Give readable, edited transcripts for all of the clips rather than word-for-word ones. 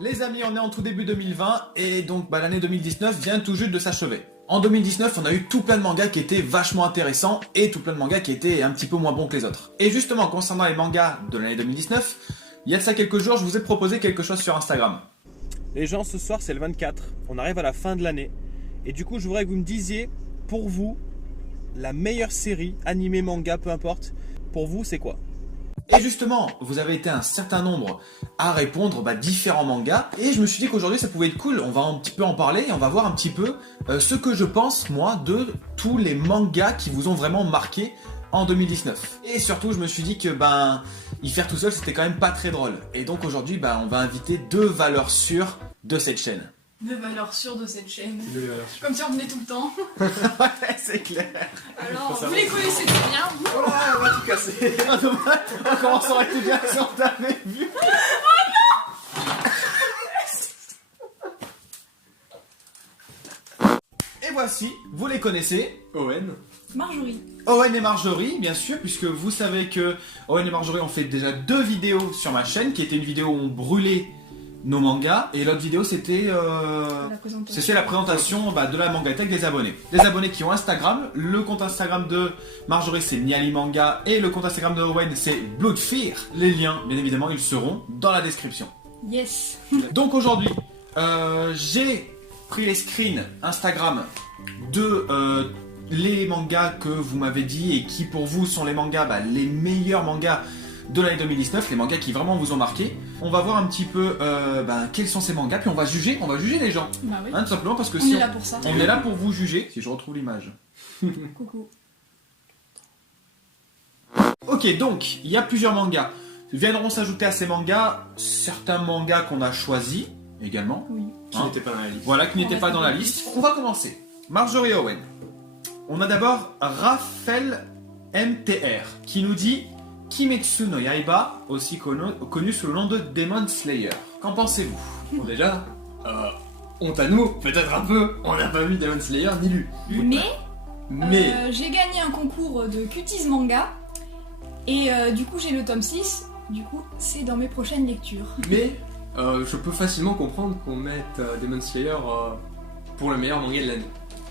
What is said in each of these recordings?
Les amis, on est en tout début 2020 et donc l'année 2019 vient tout juste de s'achever. En 2019, on a eu tout plein de mangas qui étaient vachement intéressants et tout plein de mangas qui étaient un petit peu moins bons que les autres. Et justement, concernant les mangas de l'année 2019, il y a de ça quelques jours, je vous ai proposé quelque chose sur Instagram. Les gens, ce soir c'est le 24, on arrive à la fin de l'année. Et du coup, je voudrais que vous me disiez, pour vous, la meilleure série, animé, manga, peu importe, pour vous c'est quoi? Et justement, vous avez été un certain nombre à répondre différents mangas. Et je me suis dit qu'aujourd'hui ça pouvait être cool. On va un petit peu en parler et on va voir un petit peu ce que je pense moi de tous les mangas qui vous ont vraiment marqué en 2019. Et surtout je me suis dit que y faire tout seul c'était quand même pas très drôle. Et donc aujourd'hui on va inviter deux valeurs sûres de cette chaîne. Deux valeurs sûres de cette chaîne. Deux valeurs sûres. Comme si on venait tout le temps. Ouais, c'est clair. Alors, vous les connaissez très bien. Oh là, on va tout casser. On commence à arrêter bien si on t'avait vu. Et voici, vous les connaissez. Owen. Marjorie. Owen et Marjorie, bien sûr, puisque vous savez que Owen et Marjorie ont fait déjà 2 vidéos sur ma chaîne, qui était une vidéo où on brûlait nos mangas, et l'autre vidéo c'était la présentation de la mangatech des abonnés. Les abonnés qui ont Instagram, le compte Instagram de Marjorie c'est Niali Manga, et le compte Instagram de Owen c'est Blood Fear. Les liens, bien évidemment, ils seront dans la description. Yes. Donc aujourd'hui, j'ai pris les screens Instagram de les mangas que vous m'avez dit et qui pour vous sont les mangas, les meilleurs mangas de l'année 2019, les mangas qui vraiment vous ont marqué. On va voir un petit peu quels sont ces mangas, puis on va juger les gens. Bah oui. Tout simplement parce que On est là pour ça. on est là pour vous juger. Si je retrouve l'image. Coucou. Ok, donc il y a plusieurs mangas. Viendront s'ajouter à ces mangas certains mangas qu'on a choisis également. Oui. Qui n'était pas dans la liste. Voilà, qui n'étaient pas dans la liste. On va commencer. Marjorie Owen. On a d'abord Raphaël MTR qui nous dit Kimetsu no Yaiba, aussi connu sous le nom de Demon Slayer. Qu'en pensez-vous? Bon déjà, honte à nous, peut-être un peu, on n'a pas vu Demon Slayer ni lu. Mais j'ai gagné un concours de cuties manga et du coup j'ai le tome 6, du coup c'est dans mes prochaines lectures. Mais je peux facilement comprendre qu'on mette Demon Slayer pour le meilleur manga de l'année.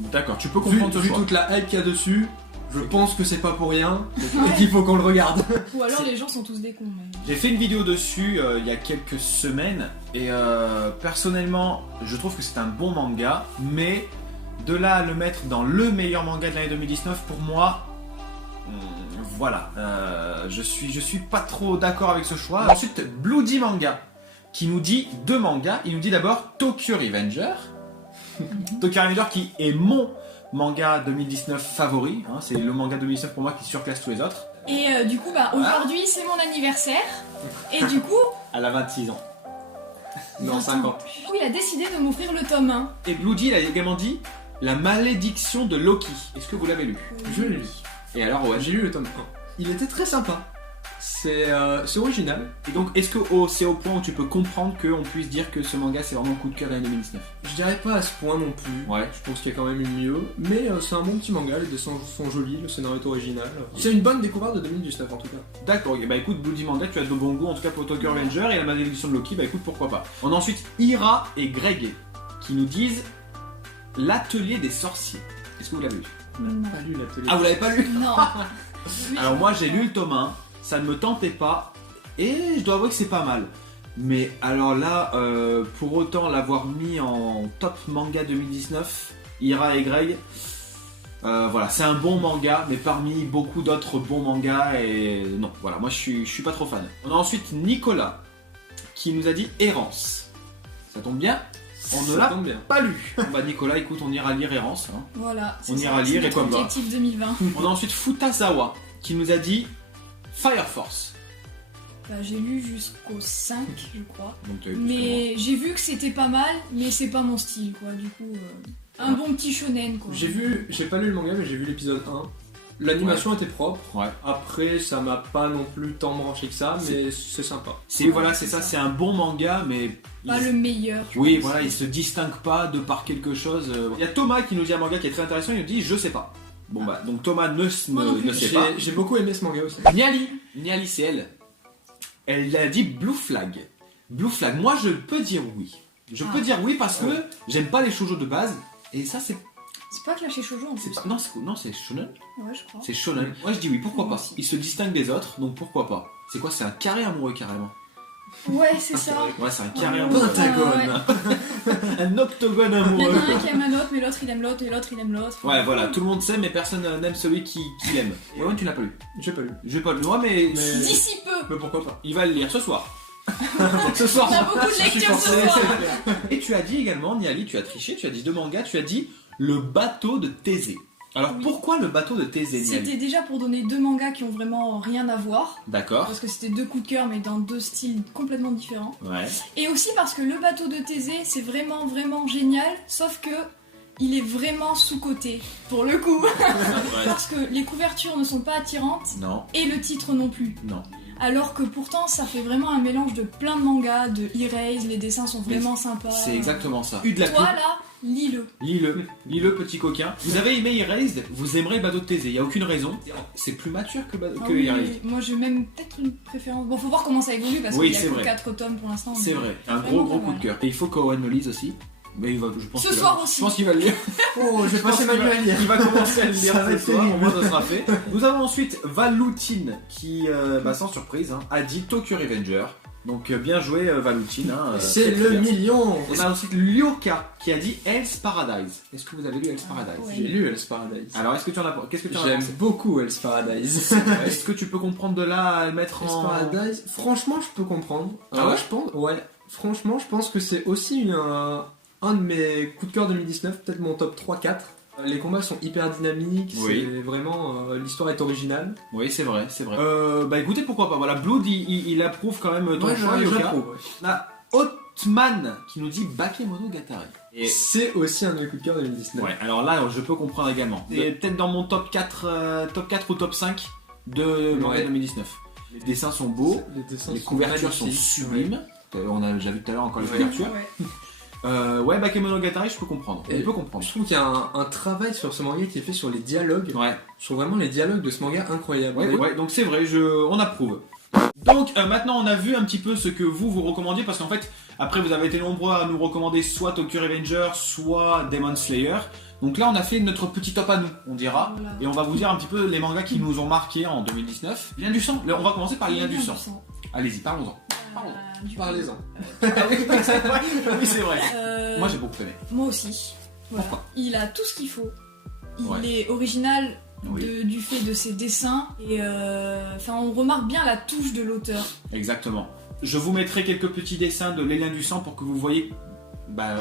D'accord, tu peux comprendre ce vu choix. toute la hype qu'il y a dessus, je pense que c'est pas pour rien et qu'il faut qu'on le regarde. Ou alors les gens sont tous des cons. Mais... J'ai fait une vidéo dessus il y a quelques semaines et personnellement je trouve que c'est un bon manga, mais de là à le mettre dans le meilleur manga de l'année 2019 pour moi, je suis pas trop d'accord avec ce choix. Ensuite Bloody Manga qui nous dit 2 mangas. Il nous dit d'abord Tokyo Revenger. Tokyo Revenger qui est mon manga 2019 favori, c'est le manga 2019 pour moi qui surclasse tous les autres. Et du coup aujourd'hui c'est mon anniversaire et du coup Elle a 26 ans. Non, 50. du coup il a décidé de m'offrir le tome 1. Et Bloody, il a également dit La malédiction de Loki. Est-ce que vous l'avez lu? Je l'ai lu. Et alors, ouais, J'ai lu le tome 1. Il était très sympa. C'est original. Et donc, est-ce que c'est au point où tu peux comprendre qu'on puisse dire que ce manga c'est vraiment le coup de cœur de l'année 2019? Je dirais pas à ce point non plus. Ouais. Je pense qu'il y a quand même eu mieux. Mais c'est un bon petit manga, les dessins sont jolis, le scénario est original. C'est une bonne découverte de 2019 en tout cas. D'accord, ok, écoute, Bloody Manga, tu as de bon goût en tout cas pour Tokyo Revenger et la malédiction de Loki, écoute, pourquoi pas. On a ensuite Ira et Greg qui nous disent L'atelier des sorciers. Est-ce que vous l'avez lu? Non. Pas lu l'atelier. Ah, vous l'avez pas lu? Non. Oui. Alors moi j'ai lu le tome 1, ça ne me tentait pas et je dois avouer que c'est pas mal. Mais alors là, pour autant l'avoir mis en top manga 2019, Ira et Greg, c'est un bon manga, mais parmi beaucoup d'autres bons mangas, et non, voilà, moi je suis pas trop fan. On a ensuite Nicolas qui nous a dit Errance. Ça tombe bien, on ne Ça l'a tombe bien. pas lu. Nicolas, écoute, on ira lire Errance. Voilà. On c'est ira ça, lire c'est et quoi notre pas. objectif 2020. On a ensuite Futazawa qui nous a dit Fire Force. J'ai lu jusqu'au 5 je crois. Donc, tu avais plus que moi. Mais j'ai vu que c'était pas mal, mais c'est pas mon style quoi. Du coup, un bon petit shonen quoi. J'ai pas lu le manga mais j'ai vu l'épisode 1. L'animation était propre. Ouais. Après ça m'a pas non plus tant branché que ça, mais c'est sympa. C'est ça, c'est un bon manga, mais Pas le meilleur. je oui, pense. voilà, il se distingue pas de par quelque chose. Il y a Thomas qui nous dit un manga qui est très intéressant. Il nous dit je sais pas. Bon donc Thomas ne sait pas. J'ai beaucoup aimé ce manga aussi. Niali c'est elle. Elle a dit Blue Flag. Blue Flag, moi je peux dire oui. Je peux dire oui parce que j'aime pas les shoujo de base. Et ça c'est... C'est pas Clash et Shoujo en plus. Non, c'est shonen. Ouais, je crois. C'est shonen. Moi je dis oui, pourquoi Moi pas. aussi. Il se distingue des autres, donc pourquoi pas. C'est quoi, c'est un carré amoureux carrément. Ouais, c'est ça. Ouais, c'est un carré Ouais, amoureux. Pentagone. Un octogone Il y en amoureux. a un qui aime un autre, mais l'autre il aime l'autre, et l'autre il aime l'autre. Ouais, voilà, tout le monde sait, mais personne n'aime celui qui l'aime. Ouais, tu l'as pas lu. J'ai pas lu. Je vais pas le lire, mais D'ici peu. Mais pourquoi pas? il va le lire ce soir. Ce soir. On a beaucoup de lectures ce soir. Et tu as dit également, Niali, tu as triché, tu as dit 2 mangas, tu as dit le bateau de Thésée. Alors Oui. pourquoi le bateau de Thésée, Niali? C'était déjà pour donner 2 mangas qui ont vraiment rien à voir. D'accord. Parce que c'était 2 coups de cœur, mais dans 2 styles complètement différents. Ouais. Et aussi parce que le bateau de Thésée, c'est vraiment, vraiment génial. Sauf que il est vraiment sous-coté, pour le coup. Parce que les couvertures ne sont pas attirantes, Non, et le titre non plus. non. Alors que pourtant, ça fait vraiment un mélange de plein de mangas, de Erase, les dessins sont vraiment sympas. C'est exactement ça. Eu de la Toi pub. là, lis-le. Lis-le, petit coquin. Vous avez aimé Erased, vous aimerez le bateau de Thésée. Il n'y a aucune raison. C'est plus mature que, Ah que oui, Erased. moi j'ai même peut-être une préférence. Bon, faut voir comment ça évolue parce Oui, qu'il y a c'est que vrai. 4 tomes pour l'instant. C'est mais vrai. Un vraiment gros pas coup mal. de cœur. Et il faut qu'Owen le lise aussi. Mais il va, je pense Ce qu'il soir va, aussi. Je pense qu'il va le lire. Oh, j'ai Je pense passé qu'il ma nuit va- à lire. Il va commencer à le lire Ça va ce être soir, au terrible. moins ça sera fait. Nous avons ensuite Valoutine qui, sans surprise, a dit Tokyo Revenger. Donc bien joué Valoutine. C'est très, très le bien. million. On a ensuite Lyoka qui a dit Hell's Paradise. Est-ce que vous avez lu Hell's Paradise? ouais. J'ai lu Hell's Paradise. Alors qu'est-ce que tu en as J'aime pensé? beaucoup Hell's Paradise. Est-ce que tu peux comprendre de là à le mettre Hell's en... Paradise, franchement, je peux comprendre. Ah ouais je pense, ouais. Franchement, je pense que c'est aussi un de mes coups de cœur 2019, peut-être mon top 3-4. Les combats sont hyper dynamiques, Oui. c'est vraiment l'histoire est originale. Oui, c'est vrai, c'est vrai. Bah écoutez, pourquoi pas. Voilà, Blood, il approuve quand même ton choix, je Yoka. l'approuve, ouais. On a Hotman qui nous dit Bakemonogatari. Et... C'est aussi un de mes coups de cœur 2019. Ouais, alors là, je peux comprendre également. C'est peut-être dans mon top 4 ou top 5 de manga Ouais. 2019. Les dessins sont beaux, Les dessins les sont couvertures sont magnifiques. sublimes. On a déjà vu tout à l'heure encore les Ouais. couvertures. Ouais. Bakemonogatari, je peux comprendre. Et On peut comprendre. Je trouve qu'il y a un travail sur ce manga qui est fait sur les dialogues. Ouais. Je trouve vraiment les dialogues de ce manga incroyables. Ouais, donc c'est vrai, on approuve. Donc maintenant on a vu un petit peu ce que vous recommandiez parce qu'en fait après vous avez été nombreux à nous recommander soit Tokyo Revenger soit Demon Slayer. Donc là on a fait notre petit top à nous, on dira, Voilà. et on va vous dire un petit peu les mangas qui nous ont marqué en 2019. Lien du sang, on va commencer par Lien du sang. Allez-y, parlons-en. Parlez-en. Oui c'est vrai. Moi j'ai beaucoup aimé. Moi aussi. Voilà. Pourquoi Il a tout ce qu'il faut. Il Ouais. est original Oui, du fait de ses dessins et on remarque bien la touche de l'auteur. exactement. Je vous mettrai quelques petits dessins de Les Liens du sang pour que vous voyez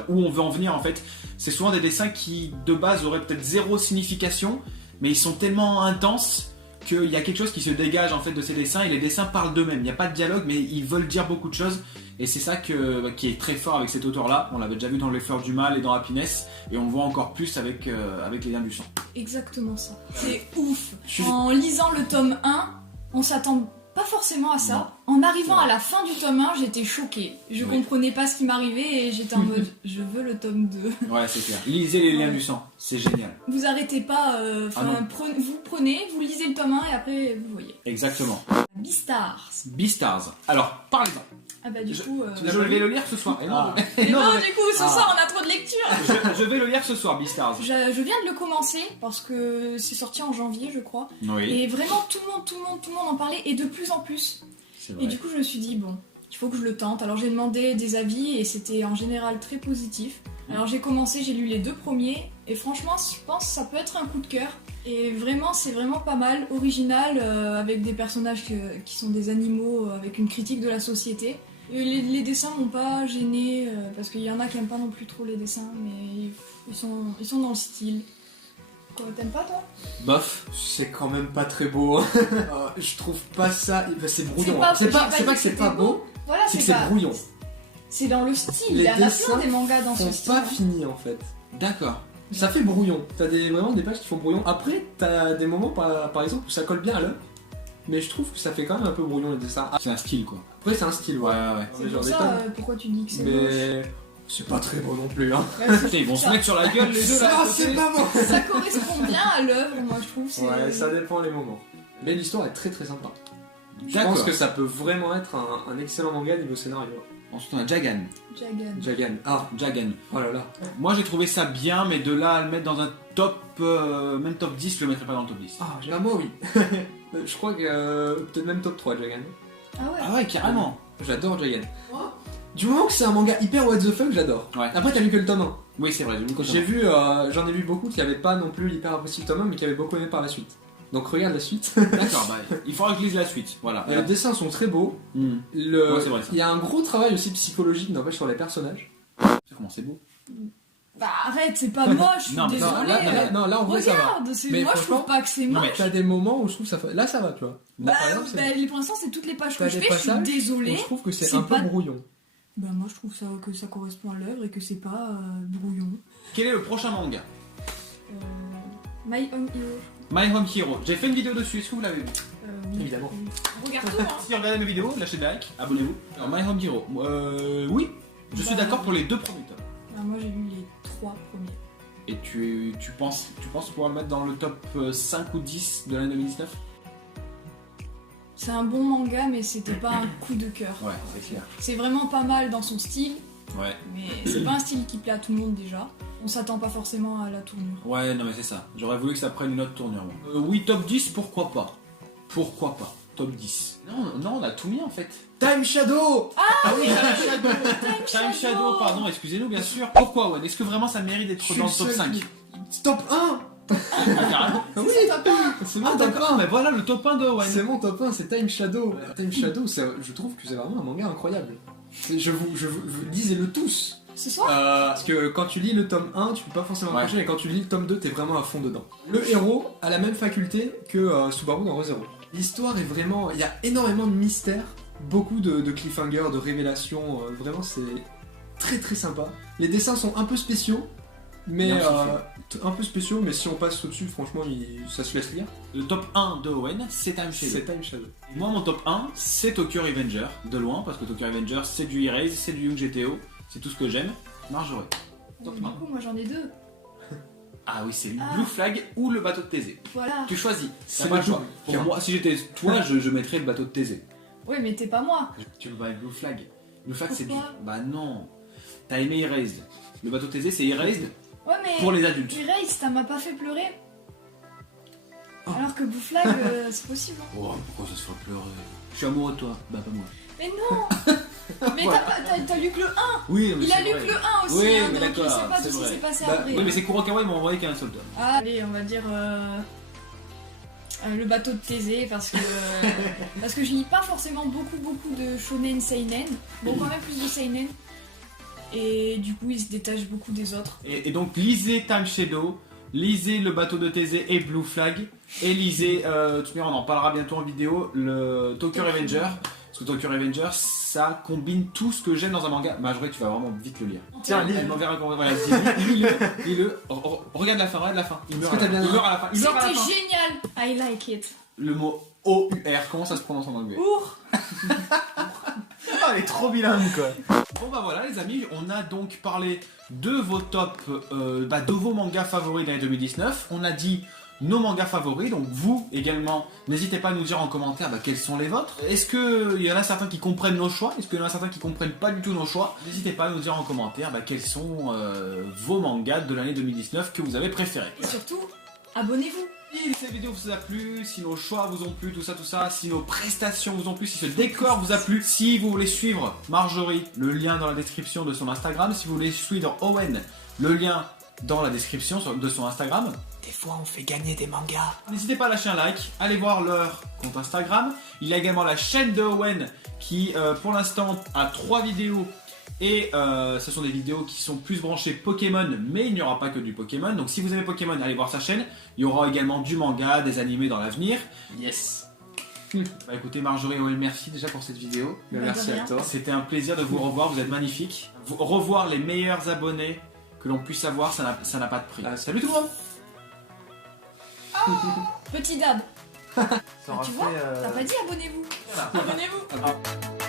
où on veut en venir en fait. C'est souvent des dessins qui de base auraient peut-être zéro signification, mais ils sont tellement intenses qu'il y a quelque chose qui se dégage en fait de ces dessins et les dessins parlent d'eux-mêmes. Il n'y a pas de dialogue, mais ils veulent dire beaucoup de choses et c'est ça qui est très fort avec cet auteur-là. On l'avait déjà vu dans Les Fleurs du Mal et dans Happiness et on le voit encore plus avec Les Liens du sang. Exactement ça. C'est ouf. Je suis- En lisant le tome 1, on s'attend pas forcément à ça. En arrivant C'est à vrai. la fin du tome 1, j'étais choquée. Je Oui. comprenais pas ce qui m'arrivait et j'étais en mode je veux le tome 2. Ouais, c'est clair. Lisez Les Liens du sang, c'est génial. Vous arrêtez pas, Ah non. vous prenez, vous lisez le tome 1 et après vous voyez. Exactement. Beastars. Beastars. Alors, parlez-en. Ah bah du coup... Je vais le lire ce soir. Et non, Ah. Et non, mais- du coup, ce soir on a trop de lecture. je vais le lire ce soir, Beastars. Je viens de le commencer parce que c'est sorti en janvier je crois. Oui, Et vraiment tout le monde en parlait et de plus en plus. c'est Et vrai. du coup je me suis dit bon, il faut que je le tente. Alors j'ai demandé des avis et c'était en général très positif. Alors j'ai commencé, j'ai lu les 2 premiers et franchement je pense que ça peut être un coup de cœur. Et vraiment c'est vraiment pas mal, original, avec des personnages qui sont des animaux, avec une critique de la société. Et les dessins m'ont pas gêné parce qu'il y en a qui aiment pas non plus trop les dessins, mais ils sont dans le style. Quoi, t'aimes pas toi? Bof. C'est quand même pas très beau. Je trouve pas ça. C'est brouillon. pas- C'est j'ai pas, pas c'est dit pas que que c'est c'était pas beau. beau, Voilà, c'est que c'est pas- brouillon. C'est dans le style, Les il y en a plein dessins des mangas dans ce Sont style. pas finis en fait. D'accord. Ça fait brouillon. T'as vraiment des pages qui font brouillon. Après, t'as des moments par exemple où ça colle bien à l'œuvre. Mais je trouve que ça fait quand même un peu brouillon les dessins. C'est un style quoi. Après, c'est un style, ouais. C'est Mais pour j'en ai ça, pas. pourquoi tu dis que c'est moche? Mais c'est pas très beau non plus. Hein. Ouais, c'est- Putain, ils vont se ça- mettre sur la gueule les deux là. à Ah, côté. c'est pas bon. Ça correspond bien à l'œuvre, moi je trouve. c'est- Ouais, ça dépend les moments. Mais l'histoire est très très sympa. Je D'accord. pense que ça peut vraiment être un excellent manga niveau scénario. Ensuite on a Jagan. Jagan. Ah, Jagan. oh là là. Moi j'ai trouvé ça bien, mais de là à le mettre dans un top, même top 10, je le mettrais pas dans le top 10. Ah, moi oui. Je crois que peut-être même top 3 Jagan. Ah ouais. Ah ouais, carrément. J'adore Jagan. Du moment que c'est un manga hyper what the fuck, j'adore. Ouais. Après, t'as lu que le tome 1. Oui, c'est vrai, j'ai lu que le J'ai tome. vu, j'en ai vu beaucoup qui avaient pas non plus hyper impossible tome 1, mais qui avaient beaucoup aimé par la suite. Donc regarde la suite. D'accord, bah, il faudra que je lise la suite. Voilà. Les dessins sont très beaux. Hmm. Ouais, c'est vrai, ça. Il y a un gros travail aussi psychologique n'empêche sur les personnages. Comment c'est beau. Bah arrête, c'est pas moche, je suis Non, mais désolée. Là, en vrai, ça va. Regarde, Mais moi je trouve franchement, pas que c'est non, moche. mais- T'as des moments où je trouve ça. Là, ça va, tu vois. Bah, Par exemple, pour l'instant, c'est toutes les pages t'as que je des fais, je suis passages désolée. où je trouve que c'est c'est un peu pas- brouillon. Bah moi je trouve que ça correspond à l'œuvre et que c'est pas brouillon. Quel est le prochain manga? My Home Hero. My Home Hero. J'ai fait une vidéo dessus, est-ce que vous l'avez vu? Oui. Évidemment. Regarde tout, hein. Si vous regardez mes vidéos, lâchez des likes, abonnez-vous. Alors, My Home Hero. Oui, je suis Bah, d'accord pour les 2 premiers tomes. Bah, moi j'ai lu les 3 premiers. Et tu penses pouvoir le mettre dans le top 5 ou 10 de l'année 2019? C'est un bon manga, mais c'était pas un coup de cœur. Ouais, c'est clair. C'est vraiment pas mal dans son style, Ouais. mais c'est pas un style qui plaît à tout le monde déjà. On s'attend pas forcément à la tournure. Ouais, non mais c'est ça. J'aurais voulu que ça prenne une autre tournure. moi. Oui, top 10, pourquoi pas? Pourquoi pas? Top 10. Non, on a tout mis en fait. Time Shadow. Ah oui, Time Shadow. Time Shadow, pardon, excusez-nous bien sûr. Pourquoi, Owen? Est-ce que vraiment ça mérite d'être dans le top 5? Top 1. Carrément. Oui, top 1. c'est mon Ah top d'accord, 1. mais voilà le top 1 de Owen. C'est mon top 1, c'est Time Shadow. Time Shadow, je trouve que c'est vraiment un manga incroyable. Je vous lisez-le tous. Ce soir Parce que quand tu lis le tome 1, tu peux pas forcément accrocher, mais quand tu lis le tome 2, t'es vraiment à fond dedans. Le héros a la même faculté que Subaru dans Re:Zero. L'histoire est vraiment. Il y a énormément de mystères, beaucoup de cliffhangers, de révélations. Vraiment, c'est très très sympa. Les dessins sont un peu spéciaux, mais Bien un peu spéciaux, mais si on passe au-dessus, franchement, ça se laisse lire. Le top 1 de Owen, c'est Time Shadow. C'est Time Shadow. Moi, mon top 1, c'est Tokyo Revenger, de loin, parce que Tokyo Revenger, c'est du Erase, c'est du Young GTO, c'est tout ce que j'aime. Marjorie. Top Du 1. coup, moi j'en ai 2. Ah oui, c'est Ah. Blue Flag ou le bateau de Thésée. Voilà. Tu choisis. C'est T'as pas le le choix. choix. Pour Tiens. moi, si j'étais toi, je mettrais le bateau de Thésée. Ouais, mais t'es pas moi. Tu veux pas avec Blue Flag? Blue Flag, c'est du. Pourquoi Bah non. T'as aimé Erased. Le bateau de Thésée, c'est Erased Ouais, mais. pour les adultes. Erase, ça m'a pas fait pleurer. Oh. Alors que Bouflag, c'est possible. hein. Oh, pourquoi ça se fait pleurer? Je suis amoureux de toi. Bah, pas moi. Mais non. Mais t'as lu que le 1. Oui, mais Il a c'est lu vrai. que le 1 aussi. Oui, hein, mais donc il d'accord, sait pas c'est tout ce qui vrai. s'est passé Bah, après. Oui, mais c'est Kurokawa, ils m'ont envoyé qu'un seul tome. Ah, allez, on va dire le bateau de Thésée parce que je lis pas forcément beaucoup de shonen seinen, bon quand même plus de seinen et du coup il se détache beaucoup des autres. Et donc, lisez Time Shadow, lisez le bateau de Thésée et Blue Flag, et lisez, tout à l'heure, on en parlera bientôt en vidéo, le Tokyo Revenger. Parce que Tokyo Revenger, ça combine tout ce que j'aime dans un manga. Marjorie, tu vas vraiment vite le lire. Tiens, lis. Elle m'enverra comment. Voilà, lis-le. Regarde la fin, regarde la fin. Il meurt à que la t'as fin. bien Il meurt à la fin. Il meurt à la C'était fin. génial, I like it. Le mot O-U-R, comment ça se prononce en anglais? Our. Ah, elle est trop bilingue quoi. Bon bah voilà les amis, on a donc parlé de vos tops, de vos mangas favoris de l'année 2019. On a dit nos mangas favoris, donc vous également, n'hésitez pas à nous dire en commentaire quels sont les vôtres. Est-ce qu'il y en a certains qui comprennent nos choix? Est-ce qu'il y en a certains qui comprennent pas du tout nos choix? N'hésitez pas à nous dire en commentaire quels sont vos mangas de l'année 2019 que vous avez préférés. Et surtout, abonnez-vous. Si cette vidéo vous a plu, si nos choix vous ont plu, tout ça, si nos prestations vous ont plu, si ce décor vous a plu, si vous voulez suivre Marjorie, le lien dans la description de son Instagram, si vous voulez suivre Owen, le lien dans la description de son Instagram. Des fois, on fait gagner des mangas. N'hésitez pas à lâcher un like, allez voir leur compte Instagram. Il y a également la chaîne de Owen qui, pour l'instant, a 3 vidéos. Et ce sont des vidéos qui sont plus branchées Pokémon, mais il n'y aura pas que du Pokémon. Donc si vous aimez Pokémon, allez voir sa chaîne. Il y aura également du manga, des animés dans l'avenir. Yes. Bah écoutez Marjorie et Owen, merci déjà pour cette vidéo. Mais Bah, merci de à rien. toi. C'était un plaisir de vous revoir, vous êtes magnifiques. Revoir les meilleurs abonnés que l'on puisse avoir, ça n'a pas de prix. Salut tout le monde. Petit dab. Ça aura tu vois, fait, T'as pas dit abonnez-vous. Voilà. Abonnez-vous. Ah.